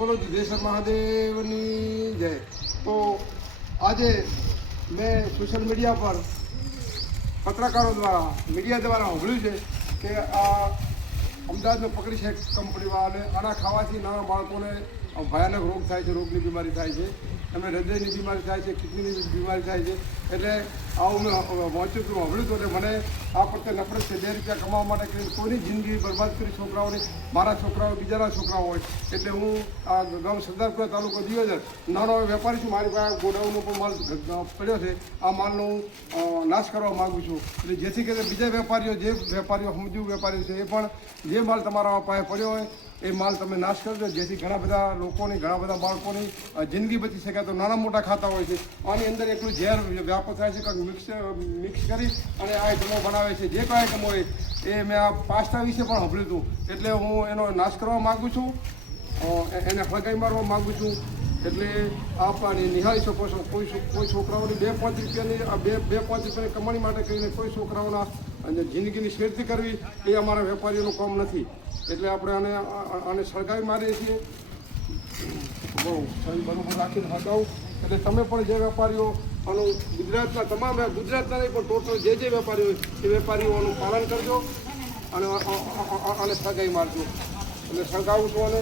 બોલો જીદેશ્વર મહાદેવની જય। તો આજે મેં સોશિયલ મીડિયા પર પત્રકારો દ્વારા મીડિયા દ્વારા સાંભળ્યું છે કે આ અમદાવાદમાં પકડી છે કંપનીવાળાને આના ખાવાથી નાના બાળકોને ભયાનક રોગ થાય છે, રોગની બીમારી થાય છે, એમને હૃદયની બીમારી થાય છે, કિડનીની બીમારી થાય છે। એટલે આવું મેં વાંચ્યું હતું, સાંભળ્યું હતું એટલે મને આ પ્રત્યે નફરત છે। 2 રૂપિયા કમાવા માટે કરીને કોઈની જિંદગી બરબાદ કરી છોકરાઓની, મારા છોકરાઓ બીજાના છોકરાઓ હોય। એટલે હું આ ગામ સરદારપુરા તાલુકો દિયોદર નાનો વેપારી છું। મારી પાસે ગોડાઉનનો પણ માલ પડ્યો છે। આ માલનો હું નાશ કરવા માગું છું, એટલે જેથી કરીને બીજા વેપારીઓ, જે વેપારીઓ સમજુ વેપારીઓ છે, એ પણ જે માલ તમારા પાસે પડ્યો હોય એ માલ તમે નાશ કરજો, જેથી ઘણા બધા લોકોની, ઘણા બધા બાળકોની જિંદગી બચી શકે। તો નાના મોટા ખાતા હોય છે, આની અંદર એટલું ઝેર વ્યાપક થાય છે કે મિક્સ કરી અને આ આઈટમો બનાવે છે। જે કોઈ આઈટમ હોય એ મેં આ પાસ્તા વિશે પણ સાંભળ્યું હતું, એટલે હું એનો નાશ કરવા માગું છું, એને ફગાઈ મારવા માગું છું। એટલે આપ નિહાળી શકો છો, કોઈ છોકરાઓની 2-5 રૂપિયાની 2-5 રૂપિયાની કમાણી માટે કરીને કોઈ છોકરાઓના જિંદગીની શેરતી કરવી એ અમારા વેપારીઓનું કામ નથી। એટલે આપણે આને સળગાવી મારીએ છીએ, બહુ બરોબર રાખીને હટાવું। એટલે તમે પણ જે વેપારીઓ આનું ગુજરાતના તમામ, ગુજરાતના નહીં પણ ટોટલ જે વેપારીઓ હોય એ વેપારીઓનું પાલન કરજો અને સળગાવી મારજો। એટલે સળગાવું છું અને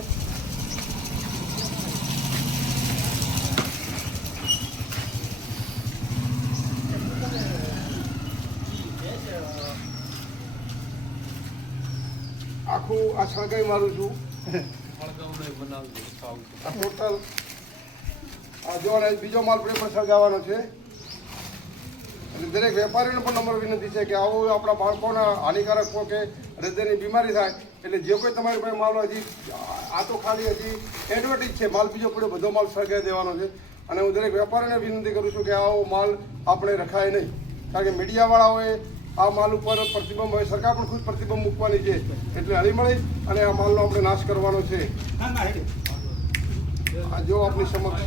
આખું આ સળગાવી મારું છું। આ ટોટલ જો બીજો માલ પણ સળગાવવાનો છે। એટલે દરેક વેપારીઓને પણ નમ્ર વિનંતી છે કે આવું આપણા બાળકોના હાનિકારક હોય કે હૃદયની બીમારી થાય, એટલે જે કોઈ તમારી પાસે માલ હજી, આ તો ખાલી હજી એડવર્ટીજ છે, માલ બીજો પડ્યો બધો માલ સળગાવી દેવાનો છે। અને હું દરેક વેપારીને વિનંતી કરું છું કે આવો માલ આપણે રખાય નહીં, કારણ કે મીડિયાવાળાઓએ આ માલ ઉપર પ્રતિબંધ હોય, સરકાર પણ ખુદ પ્રતિબંધ મૂકવાની છે। એટલે હળીમળી અને આ માલનો આપણે નાશ કરવાનો છે। આ જો આપણી સમક્ષ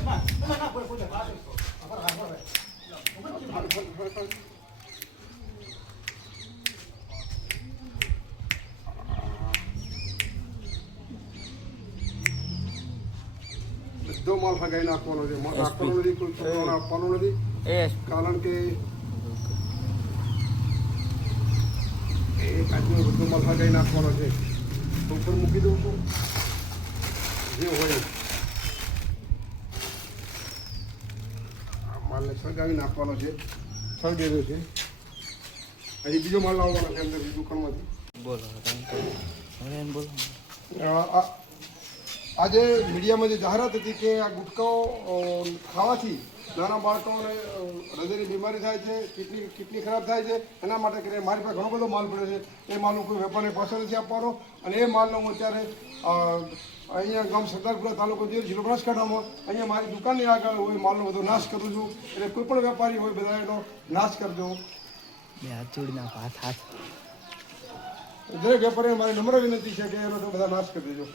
બધો માલ ફગાઈ નાખવાનો છે, નાખવાનો નથી, કોઈ છોકરાઓને આપવાનો નથી, કારણ કે એક આજનો બધો માલ ફગાઈ નાખવાનો છે। ઉપર મૂકી દઉં છું, જે હોય માલને સળગાવી નાખવાનો છે, સળગેલો છે। હજી બીજો માલ લાવવાનો છે અંદર દુકાનમાંથી। બોલો બોલો। આજે મીડિયામાં જે જાહેરાત હતી કે આ ગુટકાઓ ખાવાથી નાના બાળકોને હૃદયની બીમારી થાય છે, કિડની ખરાબ થાય છે, એના માટે કરીને મારી પાસે ઘણો બધો માલ પડ્યો છે। એ માલનો કોઈ વેપારને પાસે નથી આપવાનો, અને એ માલનો હું અત્યારે અહીંયા ગામ સરદારપુરા તાલુકો જિલ્લો બનાસકાંઠામાં અહીંયા મારી દુકાનની આગળ હું એ માલનો બધો નાશ કરું છું। એટલે કોઈ પણ વેપારી હોય બધા એનો નાશ કરજો। દરેક વેપારીને મારી નમ્ર વિનંતી છે કે એનો બધા નાશ કરી દેજો।